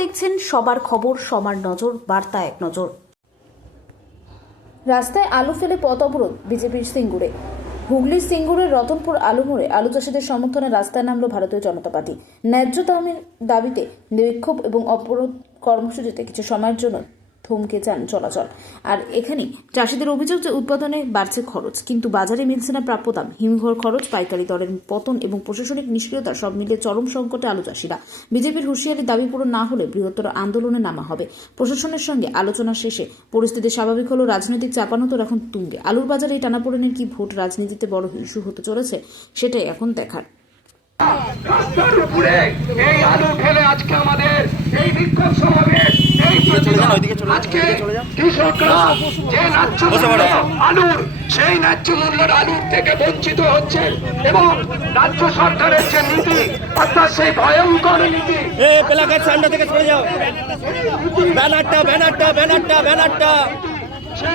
দেখছেন সবার খবর, সবার নজর, বার্তা এক নজর। রাস্তায় আলু ফেলে পথ অবরোধ বিজেপির সিঙ্গুরে। হুগলির সিঙ্গুরের রতনপুর আলু মোড়ে আলু চাষিদের সমর্থনে রাস্তায় নামল ভারতীয় জনতা পার্টি। ন্যায্য দামের দাবিতে বিক্ষোভ এবং অবরোধ কর্মসূচিতে কিছু সময়ের জন্য থমকে যান চলাচল। আর এখানে চাষিদের অভিযোগ যে উৎপাদনে বাড়ছে খরচ, কিন্তু বাজারে মিলছে না প্রাপ্য দাম। হিমঘর খরচ, পাইকারি দরের পতন এবং প্রশাসনিক নিষ্ক্রিয়তা সব মিলিয়ে চরম সংকটে আলু চাষিরা। বিজেপির হুঁশিয়ারির দাবি পূরণ না হলে বৃহত্তর আন্দোলনে নামা হবে। প্রশাসনের সঙ্গে আলোচনা শেষে পরিস্থিতি স্বাভাবিক হলো। রাজনৈতিক চাপানোতর এখন তুঙ্গে। আলুর বাজারে এই টানাপোড়েনের কি ভোট রাজনীতিতে বড় ইস্যু হতে চলেছে, সেটাই এখন দেখার। রাস্তার উপরে এই আলু ফেলে আজকে আমাদের এই বিক্ষোভ সমাবেশ, আজকে কৃষকরা যে ন্যায্য মূল্য আলুর, সেই ন্যায্য মূল্যের আলুর থেকে বঞ্চিত হচ্ছে এবং রাজ্য সরকারের যে নীতি, অর্থাৎ সেই ভয়ঙ্কর নীতি, ব্যানারটা সেই